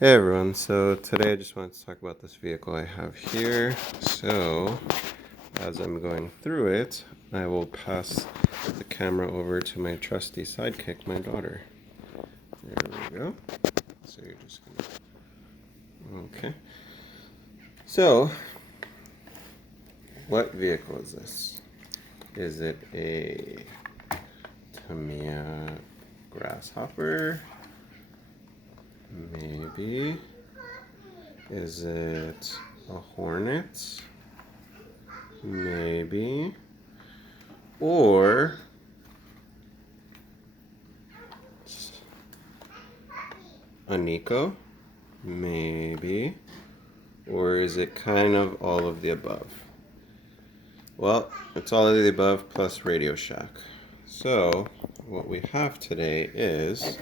Hey everyone, so today I just wanted to talk about this vehicle I have here. So, as I'm going through it, I will pass the camera over to my trusty sidekick, my daughter. There we go. So you're just gonna... Okay. So, what vehicle is this? Is it a Tamiya Grasshopper? Maybe. Is it a Hornet? Maybe. Or a Nico? Maybe. Or is it kind of all of the above? Well, it's all of the above plus RadioShack. So, what we have today is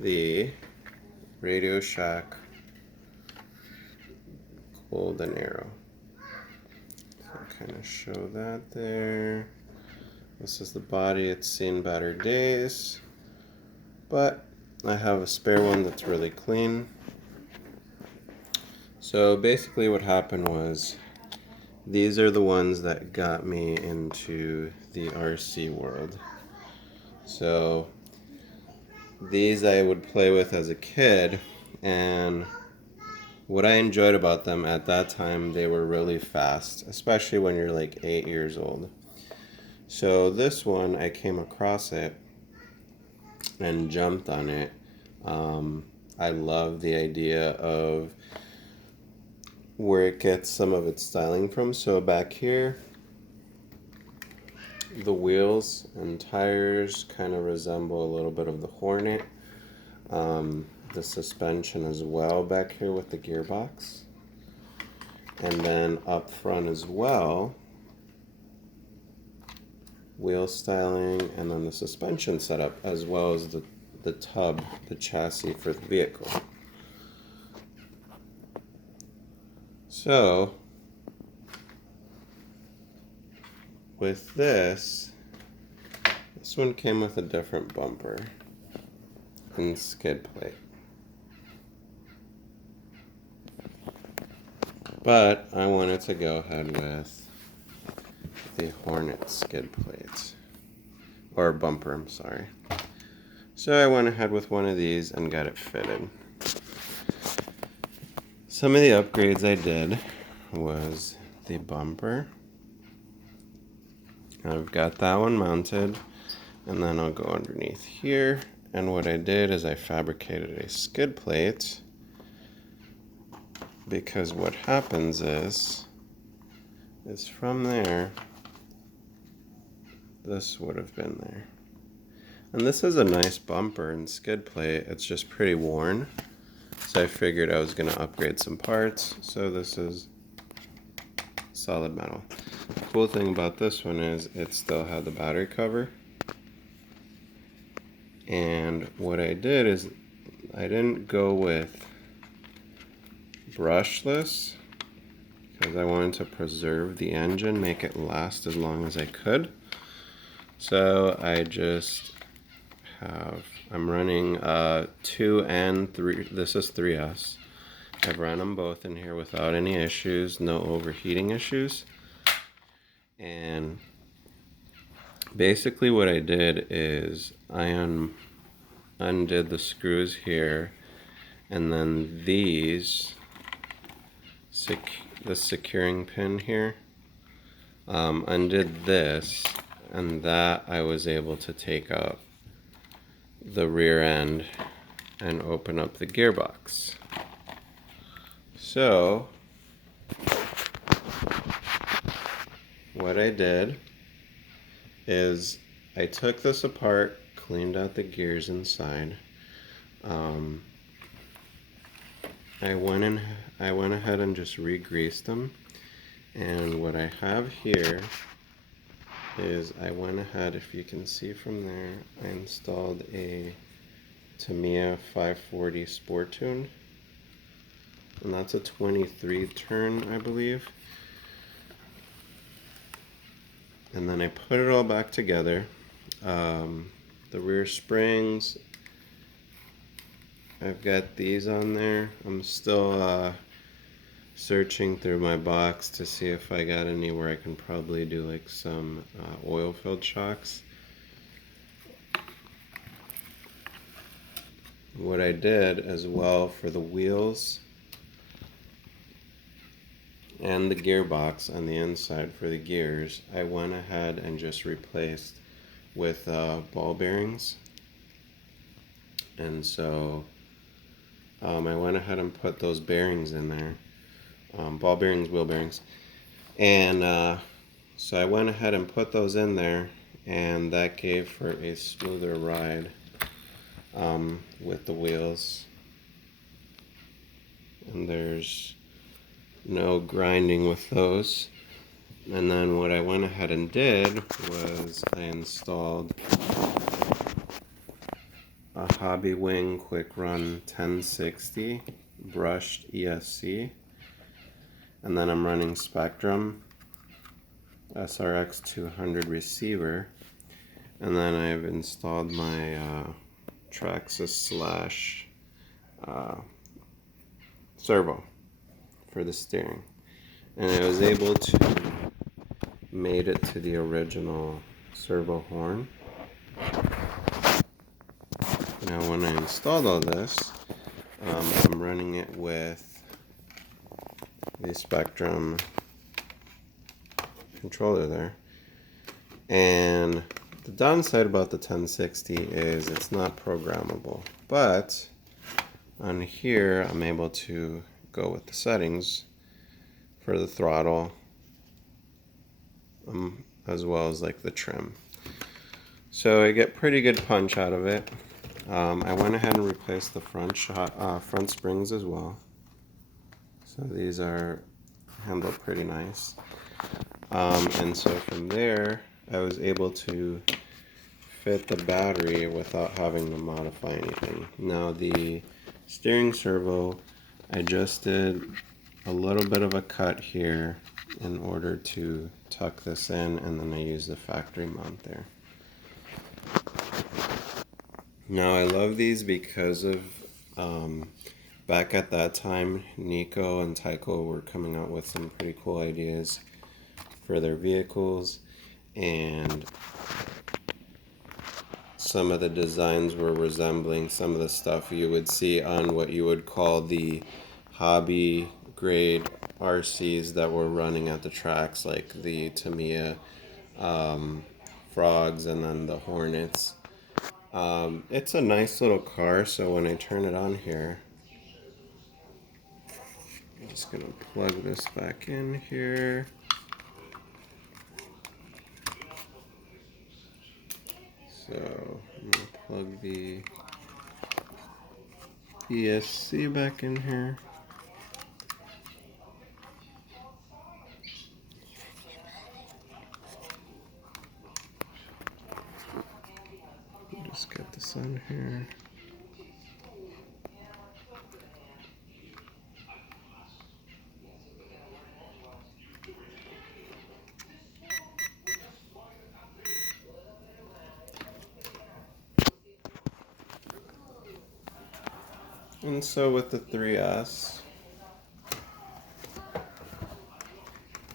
the RadioShack Golden Arrow. So I'll kind of show that there. This is the body. It's seen better days. But I have a spare one that's really clean. So basically what happened was these are the ones that got me into the RC world. So these I would play with as a kid, and what I enjoyed about them at that time, they were really fast, especially when you're like 8 years old. So this one, I came across it and jumped on it. I love the idea of where it gets some of its styling from. So back here, the wheels and tires kind of resemble a little bit of the Hornet. The suspension as well back here with the gearbox. And then up front as well, wheel styling, and then the suspension setup as well as the tub, the chassis for the vehicle. So, with this one came with a different bumper and skid plate. But I wanted to go ahead with the Hornet skid plate. Or bumper, I'm sorry. So I went ahead with one of these and got it fitted. Some of the upgrades I did was the bumper. I've got that one mounted, and then I'll go underneath here. And what I did is I fabricated a skid plate, because what happens is from there, this would have been there. And this is a nice bumper and skid plate. It's just pretty worn. So I figured I was going to upgrade some parts. So this is solid metal. The cool thing about this one is it still had the battery cover. And what I did is I didn't go with brushless because I wanted to preserve the engine, make it last as long as I could. So I just I'm running 2 and 3, this is 3S. I've run them both in here without any issues, no overheating issues. And basically what I did is I undid the screws here, and then these, the securing pin here, undid this, and that I was able to take out the rear end and open up the gearbox. So what I did is I took this apart, cleaned out the gears inside. I went ahead and just re-greased them. And what I have here is I went ahead, if you can see from there, I installed a Tamiya 540 Sport Tune. And that's a 23 turn, I believe. And then I put it all back together. The rear springs, I've got these on there. I'm still searching through my box to see if I got any where I can probably do like some oil-filled shocks. What I did as well for the wheels and the gearbox on the inside for the gears, I went ahead and just replaced with ball bearings. And so I went ahead and put those bearings in there, ball bearings, wheel bearings, and so I went ahead and put those in there, and that gave for a smoother ride with the wheels. And there's no grinding with those. And then what I went ahead and did was I installed a Hobby Wing Quick Run 1060 brushed ESC, and then I'm running Spectrum SRX 200 receiver, and then I've installed my Traxxas slash servo for the steering, and I was able to mate it to the original servo horn. Now when I installed all this, I'm running it with the Spectrum controller there, and the downside about the 1060 is it's not programmable, but on here I'm able to go with the settings for the throttle as well as like the trim, so I get pretty good punch out of it. I went ahead and replaced the front springs as well, so these are handled pretty nice. And so from there I was able to fit the battery without having to modify anything. Now the steering servo, I just did a little bit of a cut here in order to tuck this in, and then I used the factory mount there. Now I love these because of back at that time Nico and Tyco were coming out with some pretty cool ideas for their vehicles, and some of the designs were resembling some of the stuff you would see on what you would call the hobby grade RCs that were running at the tracks, like the Tamiya Frogs and then the Hornets. It's a nice little car, so when I turn it on here, I'm just going to plug this back in here. So I'm going to plug the ESC back in here. Just get this on here. And so with the 3S,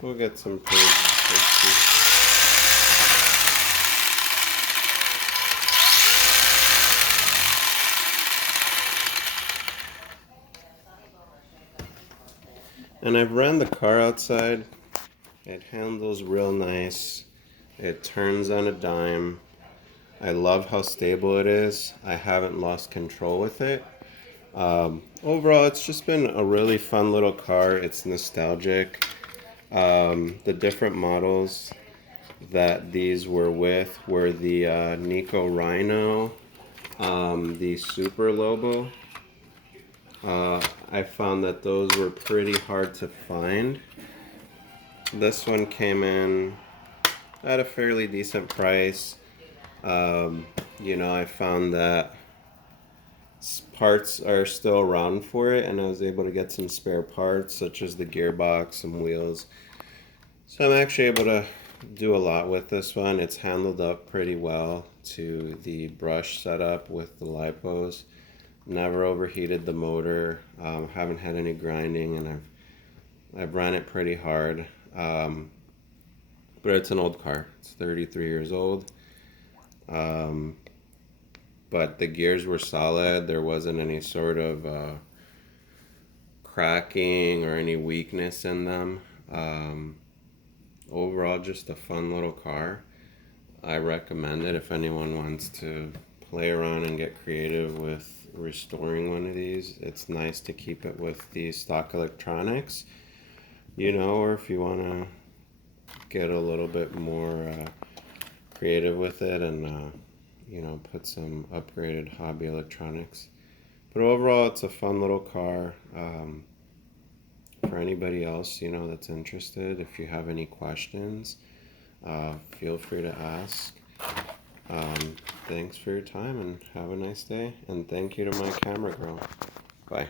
we'll get some pretty good. And I've ran the car outside. It handles real nice. It turns on a dime. I love how stable it is. I haven't lost control with it. Overall, it's just been a really fun little car. It's nostalgic. The different models that these were with were the Nico Rhino, the Super Lobo. I found that those were pretty hard to find. This one came in at a fairly decent price. I found that parts are still around for it, and I was able to get some spare parts such as the gearbox and wheels. So I'm actually able to do a lot with this one. It's handled up pretty well to the brush setup with the lipos. never overheated the motor, haven't had any grinding, and I've ran it pretty hard. But it's an old car. It's 33 years old. But the gears were solid. There wasn't any sort of cracking or any weakness in them. Overall, just a fun little car. I recommend it if anyone wants to play around and get creative with restoring one of these. It's nice to keep it with the stock electronics, or if you want to get a little bit more creative with it and put some upgraded hobby electronics. But overall, it's a fun little car. For anybody else that's interested, if you have any questions, feel free to ask. Thanks for your time and have a nice day, and thank you to my camera girl. Bye.